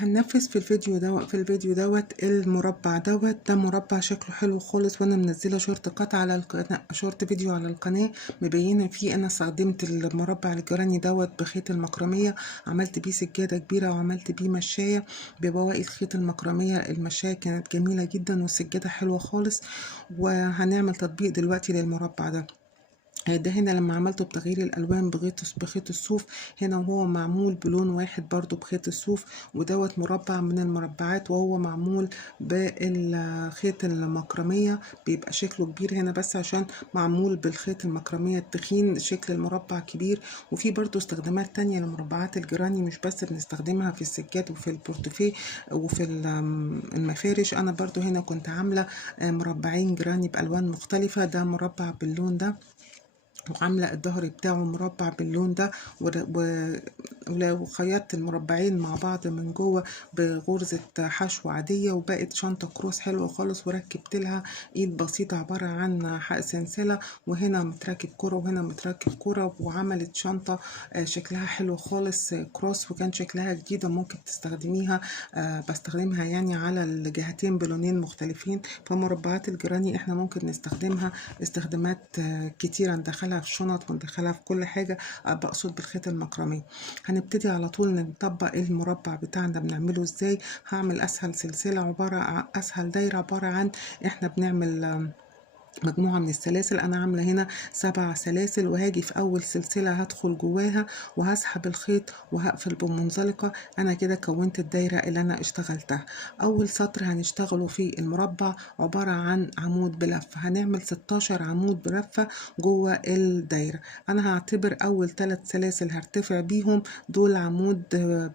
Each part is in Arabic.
هننفذ في الفيديو دوت المربع ده مربع شكله حلو خالص، وانا منزله شورت قطع على القناه، شورت فيديو على القناه مبينه فيه انا استخدمت المربع الجراني دوت بخيط المكرميه. عملت بيه سجاده كبيره وعملت بيه مشايه ببواقي الخيط المكرميه. المشايه كانت جميله جدا والسجاده حلوه خالص. وهنعمل تطبيق دلوقتي للمربع ده هنا لما عملته بتغيير الالوان بخيط الصوف هنا، وهو معمول بلون واحد برضو بخيط الصوف. ودوت مربع من المربعات وهو معمول بالخيط المكرمية، بيبقى شكله كبير هنا بس عشان معمول بالخيط المكرمية التخين، شكل المربع كبير. وفي برضو استخدامات تانية لمربعات الجراني، مش بس بنستخدمها في السجاد وفي البورتوفيه وفي المفارش. انا برضو هنا كنت عاملة مربعين جراني بألوان مختلفة. ده مربع باللون ده، وعامله الظهر بتاعه مربع باللون ده، ولو خيطت المربعين مع بعض من جوه بغرزه حشو عاديه، وبقت شنطه كروس حلوه خالص. وركبت لها ايد بسيطه عباره عن سلسله، وهنا متركب كره وهنا متركب كره، وعملت شنطه شكلها حلو خالص كروس، وكان شكلها جديده ممكن تستخدميها. بستخدمها يعني على الجهتين بلونين مختلفين. فمربعات الجراني احنا ممكن نستخدمها استخدامات كتيرة، ندخلها في شنط وندخلها في كل حاجة. بقصد بالخيط المكرمي. هنبتدي على طول نطبق المربع بتاعنا بنعمله ازاي. هعمل اسهل سلسلة اسهل دايرة عبارة عن احنا بنعمل مجموعة من السلاسل. انا عاملة هنا 7 سلاسل، وهاجي في اول سلسلة هدخل جواها وهسحب الخيط وهقفل بمنزلقة. انا كده كونت الدايرة اللي انا اشتغلتها. اول سطر هنشتغله في المربع عبارة عن عمود بلفة، هنعمل 16 عمود بلفة جوه الدايرة. انا هعتبر اول 3 سلاسل هرتفع بيهم دول عمود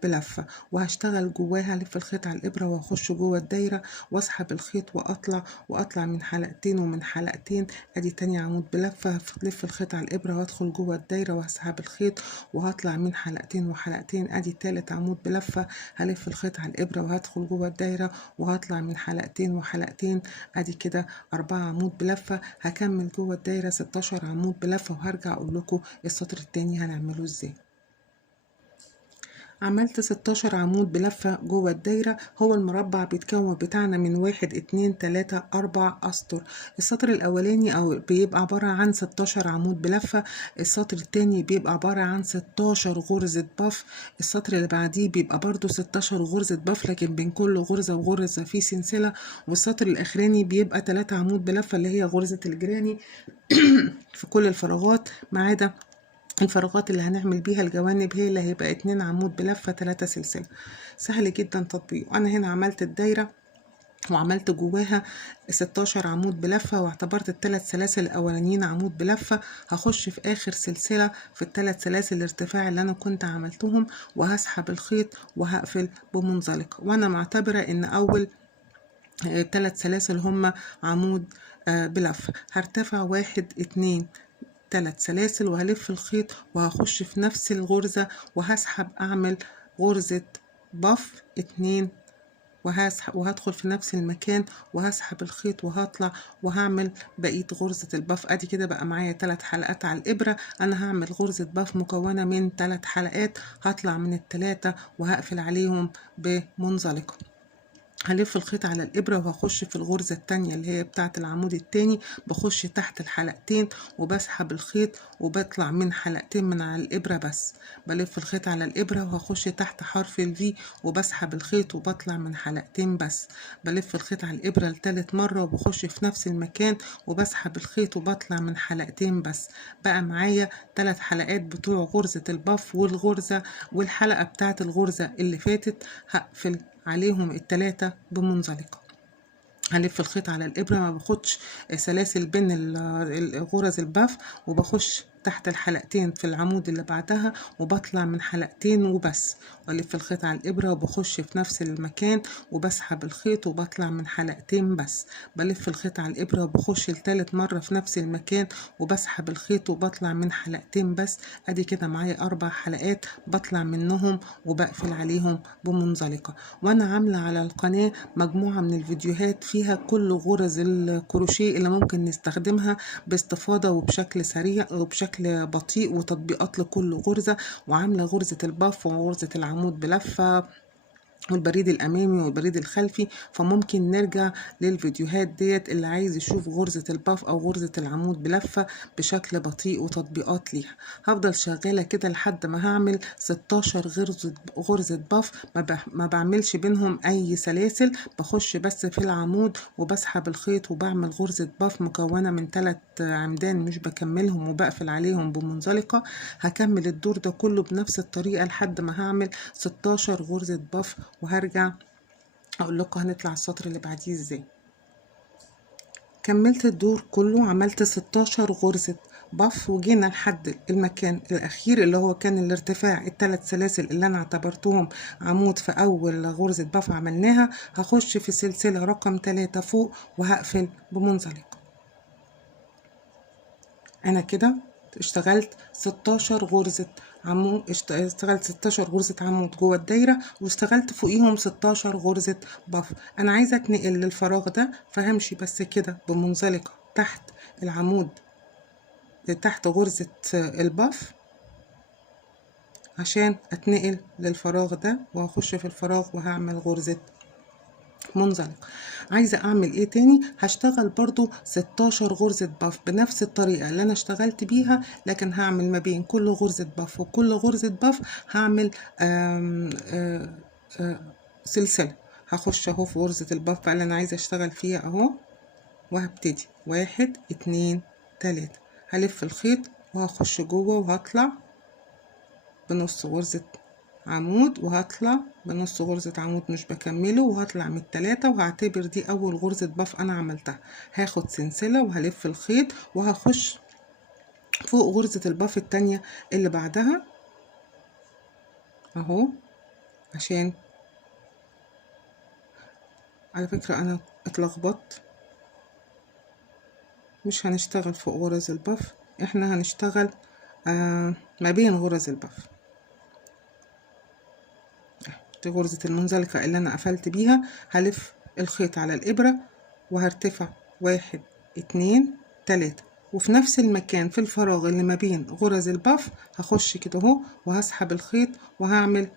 بلفة، وهشتغل جواها. الف الخيط على الابرة واخش جوه الدايرة واسحب الخيط واطلع من حلقتين ومن حلقتين. ادي تاني عمود بلفة. هلف الخيط على الابرة وادخل جوه الدايرة وهسحب الخيط وهطلع من حلقتين وحلقتين. ادي تالت عمود بلفة. هلف الخيط على الابرة وهدخل جوه الدايرة وهطلع من حلقتين وحلقتين. ادي كده 4 عمود بلفة. هكمل جوه الدايرة 16 عمود بلفة، وهرجع اقول لكم السطر التاني هنعمله ازاي. عملت 16 عمود بلفة جوه الدايرة. هو المربع بيتكون بتاعنا من 1 2 3 4 أسطر. السطر الأولاني أو بيبقى عبارة عن 16 عمود بلفة. السطر التاني بيبقى عبارة عن 16 غرزة بف. السطر اللي بعديه بيبقى برضو 16 غرزة بف، لكن بين كل غرزة وغرزة في سلسلة. والسطر الأخراني بيبقى 3 عمود بلفة اللي هي غرزة الجراني في كل الفراغات، ما عدا الفراغات اللي هنعمل بيها الجوانب هي اللي هيبقى 2 عمود بلفة 3 سلسلة. سهل جدا تطبيقه. انا هنا عملت الدايرة وعملت جواها 16 عمود بلفة، واعتبرت الثلاث سلاسل الاولانيين عمود بلفة. هخش في اخر سلسلة في الثلاث سلاسل الارتفاع اللي انا كنت عملتهم، وهسحب الخيط وهقفل بمنزلقة. وانا معتبرة ان اول 3 سلاسل هما عمود بلفة. هرتفع 1 2 3 سلاسل وهلف الخيط وهخش في نفس الغرزة وهسحب اعمل غرزة بف 2، وهدخل في نفس المكان وهسحب الخيط وهطلع وهعمل بقية غرزة البف. ادي كده بقى معايا 3 حلقات على الابرة. انا هعمل غرزة بف مكونة من 3 حلقات، هطلع من ال3 وهقفل عليهم بمنزلقة. هلف الخيط على الإبرة وهخش في الغرزة التانية اللي هي بتاعة العمود التاني، بخش تحت الحلقتين وبسحب الخيط وبطلع من حلقتين من على الإبرة بس. بلف الخيط على الإبرة وهخش تحت حرف الفي وبسحب الخيط وبطلع من حلقتين بس. بلف الخيط على الإبرة لتالت مرة وبخش في نفس المكان وبسحب الخيط وبطلع من حلقتين بس. بقى معايا 3 حلقات بتوع غرزة البف والغرزة والحلقة بتاعة الغرزة اللي فاتت. هقفل عليهم ال3 بمنزلقة. هلف الخيط على الإبرة، ما باخدش سلاسل بين غرز البف، وبخش تحت الحلقتين في العمود اللي بعدها وبطلع من حلقتين وبس. والف الخيط على الإبرة وبخش في نفس المكان وبسحب الخيط وبطلع من حلقتين بس. بلف الخيط على الإبرة وبخش لتالت مرة في نفس المكان وبسحب الخيط وبطلع من حلقتين بس. ادي كده معايا 4 حلقات بطلع منهم وبقفل عليهم بمنزلقة. وانا عاملة على القناة مجموعة من الفيديوهات فيها كل غرز الكروشيه اللي ممكن نستخدمها باستفاضة وبشكل سريع وبشكل بطيء، وتطبيقات لكل غرزة، وعاملة غرزة البف وغرزة العمود بلفة والبريد الامامي والبريد الخلفي. فممكن نرجع للفيديوهات ديت اللي عايز يشوف غرزة الباف او غرزة العمود بلفة بشكل بطيء وتطبيقات ليها. هفضل شغالة كده لحد ما هعمل 16 غرزة باف. ما بعملش بينهم اي سلاسل، بخش بس في العمود وبسحب الخيط وبعمل غرزة باف مكونة من 3 عمدان مش بكملهم وبقفل عليهم بمنزلقة. هكمل الدور ده كله بنفس الطريقة لحد ما هعمل 16 غرزة باف، وهرجع اقول لكم هنطلع السطر اللي بعديه ازاي. كملت الدور كله، عملت 16 غرزة باف، وجينا لحد المكان الاخير اللي هو كان الارتفاع الثلاث سلاسل اللي انا اعتبرتهم عمود في اول غرزة باف عملناها. هخش في سلسلة رقم 3 فوق وهقفل بمنزلقة. انا كده اشتغلت 16 غرزة عمود، اشتغلت 16 غرزة عمود جوه الدايرة، واشتغلت فوقيهم 16 غرزة باف. انا عايزة اتنقل للفراغ ده، فهمشي بس كده بمنزلقة تحت العمود تحت غرزة الباف عشان اتنقل للفراغ ده، وهخش في الفراغ وهعمل غرزة منزلق. عايزة اعمل ايه تاني؟ هشتغل برضو 16 غرزة باف بنفس الطريقة اللي انا اشتغلت بيها، لكن هعمل ما بين كل غرزة باف وكل غرزة باف هعمل سلسلة. هخش اهو في غرزة الباف بقى اللي انا عايزة اشتغل فيها اهو، وهبتدي 1 2 3، هلف الخيط وهخش جوه وهطلع بنص غرزة عمود، وهطلع بنص غرزة عمود مش بكمله، وهطلع من التلاتة، وهعتبر دي اول غرزة باف انا عملتها. هاخد سلسلة وهلف الخيط وهخش فوق غرزة الباف التانية اللي بعدها اهو. عشان على فكرة انا اتلخبطت، مش هنشتغل فوق غرز الباف، احنا هنشتغل ما بين غرز الباف. دي غرزة المنزلقة اللي انا قفلت بيها. هلف الخيط على الابرة وهرتفع 1 2 3، وفي نفس المكان في الفراغ اللي ما بين غرز الباف هخش كده اهو وهسحب الخيط وهعمل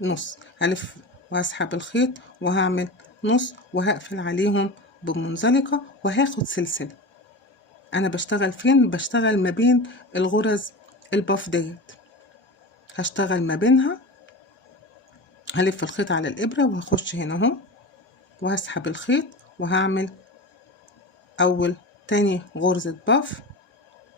نص، هلف وهسحب الخيط وهعمل نص وهقفل عليهم بمنزلقة وهاخد سلسلة. انا بشتغل فين؟ بشتغل ما بين الغرز الباف ديت، هشتغل ما بينها. هلف الخيط على الابرة وهخش هنا اهو وهسحب الخيط وهعمل اول تاني غرزة باف،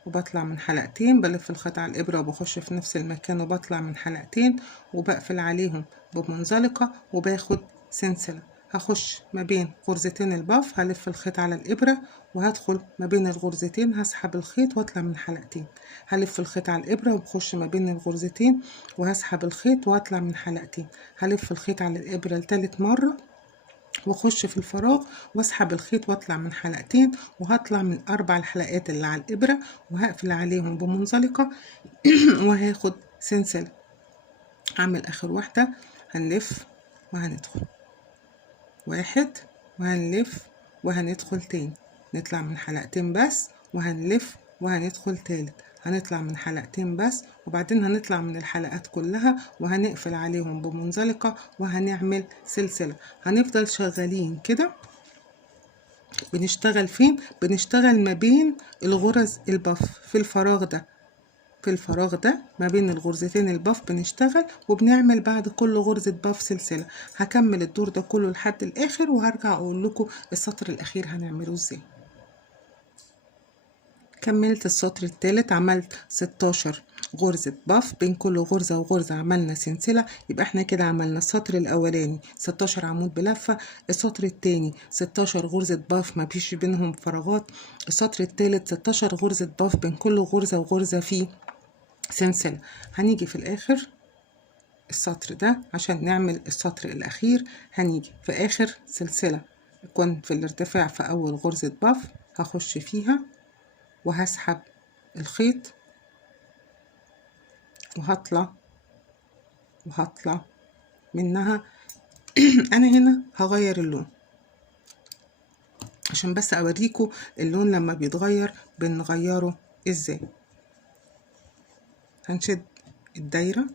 وبطلع من حلقتين، بلف الخيط على الابرة وبخش في نفس المكان وبطلع من حلقتين وبقفل عليهم بمنزلقة وباخد سلسلة. هخش ما بين غرزتين الباف، هلف الخيط على الابرة وهدخل ما بين الغرزتين، هسحب الخيط واطلع من حلقتين، هلف الخيط على الابرة وبخش ما بين الغرزتين وهسحب الخيط واطلع من حلقتين، هلف الخيط على الابرة لتالت مرة واخش في الفراغ واسحب الخيط واطلع من حلقتين، وهطلع من 4 الحلقات اللي على الابرة وهقفل عليهم بمنزلقة وهاخد سلسلة. هعمل اخر واحدة، هنلف وهندخل 1 وهنلف وهندخل تاني، نطلع من حلقتين بس وهنلف وهندخل تالت، هنطلع من حلقتين بس وبعدين هنطلع من الحلقات كلها وهنقفل عليهم بمنزلقة وهنعمل سلسلة. هنفضل شغالين كده. بنشتغل فين؟ بنشتغل ما بين الغرز الباف في الفراغ ده، في الفراغ ده ما بين الغرزتين الباف بنشتغل، وبنعمل بعد كل غرزة باف سلسلة. هكمل الدور ده كله لحد الاخر وهرجع اقول لكم السطر الاخير هنعمله ازاي. كملت السطر الثالث، عملت 16 غرزة باف، بين كل غرزة وغرزة عملنا سلسلة. يبقى احنا كده عملنا السطر الاولاني 16 عمود بلفة، السطر الثاني 16 غرزة باف ما فيش بينهم فراغات، السطر الثالث 16 غرزة باف بين كل غرزة وغرزة فيه سلسلة. هنيجي في الاخر السطر ده عشان نعمل السطر الاخير، هنيجي في اخر سلسلة يكون في الارتفاع في اول غرزة باف، هخش فيها وهسحب الخيط وهطلع منها. انا هنا هغير اللون عشان بس اوريكم اللون لما بيتغير بنغيره ازاي. هنشد الدايرة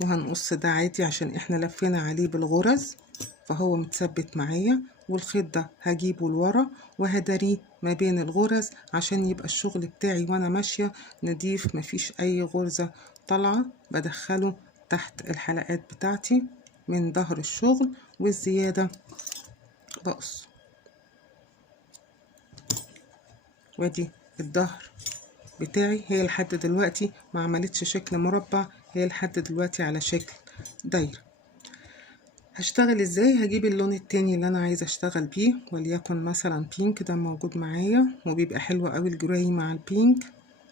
وهنقص ده عادي عشان احنا لفينا عليه بالغرز فهو متثبت معايا، والخيط ده هجيبه لورا وهداريه ما بين الغرز عشان يبقى الشغل بتاعي وانا ماشية نضيف، مفيش اي غرزة طالعة. بدخله تحت الحلقات بتاعتي من ظهر الشغل، والزيادة بقص. وادي الظهر بتاعي، هي لحد دلوقتي ما عملتش شكل مربع، هي لحد دلوقتي على شكل دايرة. هشتغل ازاي؟ هجيب اللون التاني اللي انا عايزه اشتغل بيه، وليكن مثلا بينك، ده موجود معايا وبيبقى حلو قوي الجراي مع البينك.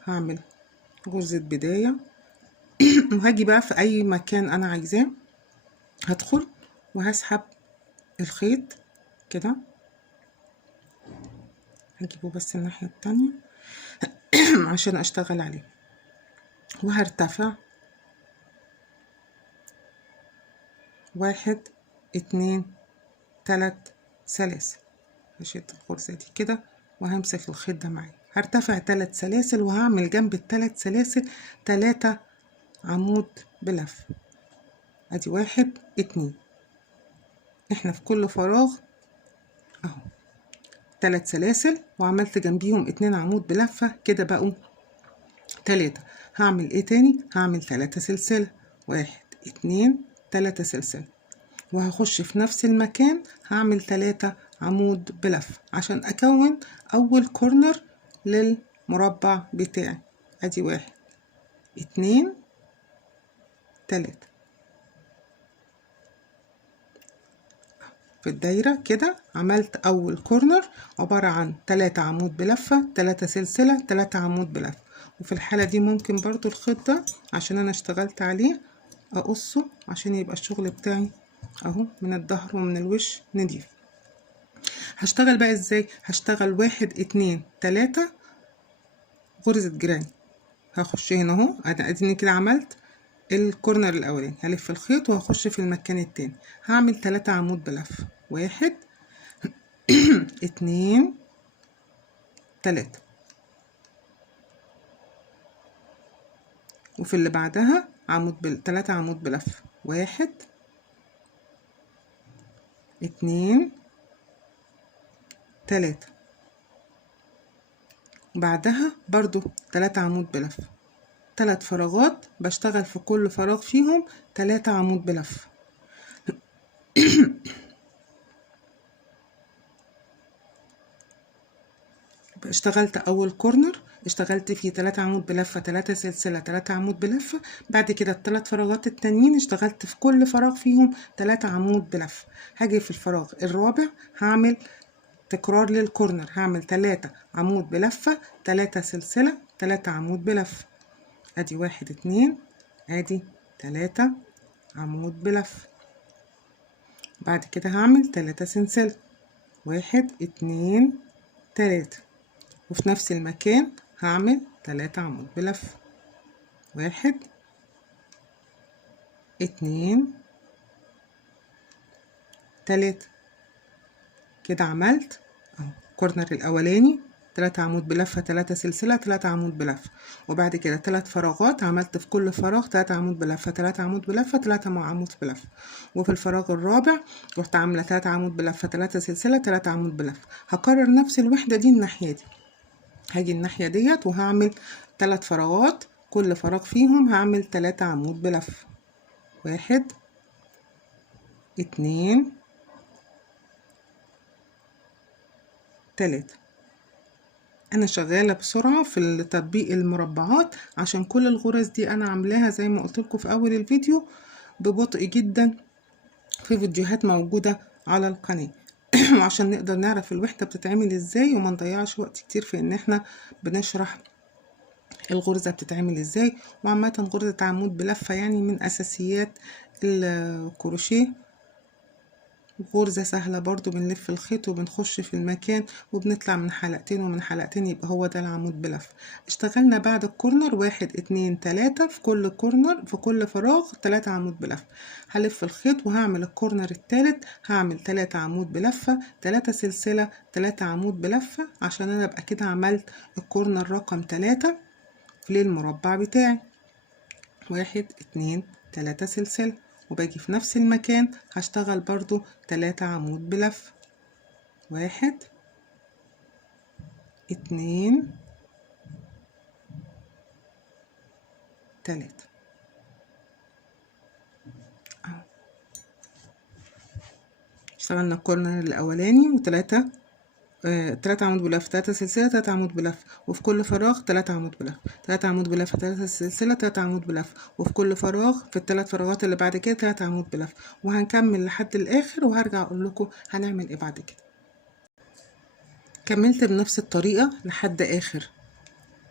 هعمل غرزة بداية وهاجي بقى في اي مكان انا عايزاه، هدخل وهسحب الخيط كده، هجيبه بس الناحية التانية عشان اشتغل عليه، وهرتفع 1 2 3 سلاسل. هشد الغرزة دي كده وهمسك الخيط ده معايا، هرتفع 3 سلاسل وهعمل جنب ال3 سلاسل 3 عمود بلف. ادي 1 2، احنا في كل فراغ اهو 3 سلاسل وعملت جنبيهم 2 عمود بلفة، كده بقوا 3. هعمل ايه تاني؟ هعمل 3 سلسلة، 1 2 3 سلسلة، وهخش في نفس المكان هعمل 3 عمود بلف عشان اكون اول كورنر للمربع بتاعي. ادي 1 2 3 في الدايرة كده، عملت اول كورنر عبارة عن 3 عمود بلفة، 3 سلسلة، 3 عمود بلف. وفي الحالة دي ممكن برضو الخيط ده عشان انا اشتغلت عليه اقصه عشان يبقى الشغل بتاعي اهو من الظهر ومن الوش نضيف. هشتغل بقى ازاي؟ هشتغل 1 2 3 غرزة جراني. هخش هنا اهو، اديني كده عملت الكورنر الاولاني، هلف الخيط وهخش في المكان التاني، هعمل 3 عمود بلف، 1 2 3، وفي اللي بعدها عمود 3 عمود بلف، 1 2 3، بعدها برضو 3 عمود بلف، 3 فراغات بشتغل في كل فراغ فيهم 3 عمود بلف. اشتغلت اول كورنر اشتغلت فيه 3 عمود بلفة، 3 سلسلة، 3 عمود بلفة. بعد كده ال3 فراغات التانيين اشتغلت في كل فراغ فيهم 3 عمود بلفة. هاجي في الفراغ الرابع هعمل تكرار للكورنر، هعمل 3 عمود بلفة، 3 سلسلة، 3 عمود بلفة. ادي 1 2، ادي 3 عمود بلفة. بعد كده هعمل 3 سلسلة، 1 2 3، وفي نفس المكان هعمل 3 عمود بلف، 1 2 3. كده عملت اهو الكورنر الاولاني 3 عمود بلفة، 3 سلسلة، 3 عمود بلفة. وبعد كده 3 فراغات عملت في كل فراغ 3 عمود بلفة، 3 عمود بلفة، 3 عمود بلفة. وفي الفراغ الرابع رحت عاملة 3 عمود بلفة، 3 سلسلة، 3 عمود بلفة. هكرر نفس الوحدة دي الناحية دي، هاجي الناحية ديت وهعمل 3 فراغات، كل فراغ فيهم هعمل 3 عمود بلف، 1 2 3. انا شغالة بسرعة في تطبيق المربعات عشان كل الغرز دي انا عاملاها زي ما قلت لكم في اول الفيديو ببطء جدا في فيديوهات موجودة على القناة وعشان نقدر نعرف الوحدة بتتعمل ازاي وما نضيعش وقت كتير في ان احنا بنشرح الغرزة بتتعمل ازاي. وعامة غرزة عمود بلفة يعني من اساسيات الكروشيه، غرزة سهلة برضو، بنلف الخيط وبنخش في المكان وبنطلع من حلقتين ومن حلقتين يبقى هو ده العمود بلف. اشتغلنا بعد الكورنر 1 2 3 في كل كورنر في كل فراغ 3 عمود بلف. هلف الخيط وهعمل الكورنر التالت هعمل 3 عمود بلفة، 3 سلسلة، 3 عمود بلفة عشان انا ابقى كده عملت الكورنر رقم 3 في المربع بتاعي. 1 2 3 سلسلة، وباجي في نفس المكان هشتغل برضو 3 عمود بلف. 1 2 3 اهو. اشتغلنا الكورنر الاولاني وتلاتة 3 عمود بلف، 3 سلسلة، 3 عمود بلف، وفي كل فراغ 3 عمود بلف، 3 عمود بلف، 3 سلسلة، 3 عمود بلف، وفي كل فراغ في الثلاث فراغات اللي بعد كده 3 عمود بلف، وهنكمل لحد الاخر وهرجع اقول لكم هنعمل ايه بعد كده. كملت بنفس الطريقة لحد اخر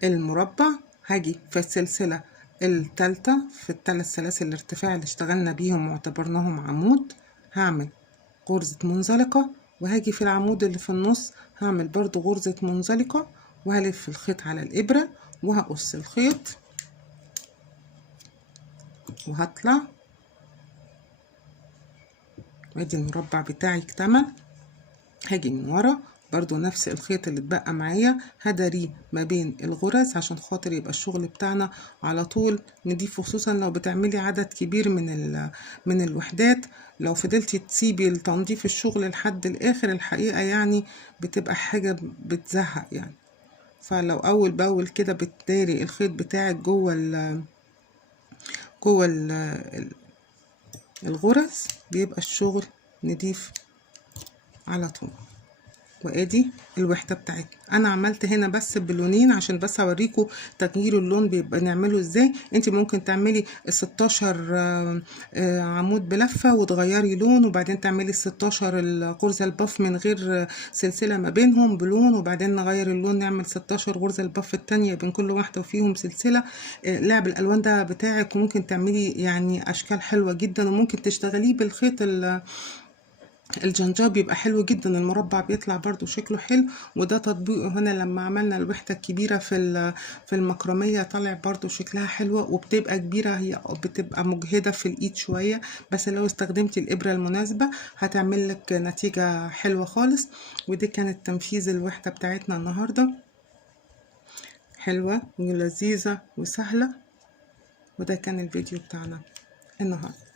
المربع. هاجي في السلسلة التالتة في الثلاث سلاسل الارتفاع اللي اشتغلنا بيهم واعتبرناهم عمود، هعمل غرزة منزلقة، وهاجي في العمود اللي في النص هعمل برضو غرزة منزلقة، وهلف الخيط على الإبرة وهقص الخيط وهطلع، وادي المربع بتاعي اكتمل. هاجي من ورا برضو نفس الخيط اللي اتبقى معايا هداريه ما بين الغرز عشان خاطر يبقى الشغل بتاعنا على طول نضيف، خصوصا لو بتعملي عدد كبير من الوحدات. لو فضلتي تسيبي التنظيف الشغل لحد الاخر الحقيقة يعني بتبقى حاجة بتزهق يعني. فلو اول باول كده بتداري الخيط بتاعك جوه الغرز بيبقى الشغل نضيف على طول. وادي الوحده بتاعتنا. انا عملت هنا بس بلونين عشان بس اوريكم تغيير اللون بيبقى نعمله ازاي. انت ممكن تعملي ال 16 عمود بلفه وتغيري لون، وبعدين تعملي ال 16 الغرزه الباف من غير سلسله ما بينهم بلون، وبعدين نغير اللون نعمل 16 غرزه الباف التانية بين كل واحده وفيهم سلسله. لعب الالوان ده بتاعك، وممكن تعملي يعني اشكال حلوه جدا، وممكن تشتغليه بالخيط الجنجاب بيبقى حلو جدا. المربع بيطلع برضو شكله حلو، وده تطبيقه هنا لما عملنا الوحدة الكبيرة في المكرمية طلع برضو شكلها حلوة وبتبقى كبيرة. هي بتبقى مجهدة في الايد شوية، بس لو استخدمتي الابرة المناسبة هتعمل لك نتيجة حلوة خالص. ودي كانت تنفيذ الوحدة بتاعتنا النهاردة، حلوة ولذيذة وسهلة. وده كان الفيديو بتاعنا النهاردة.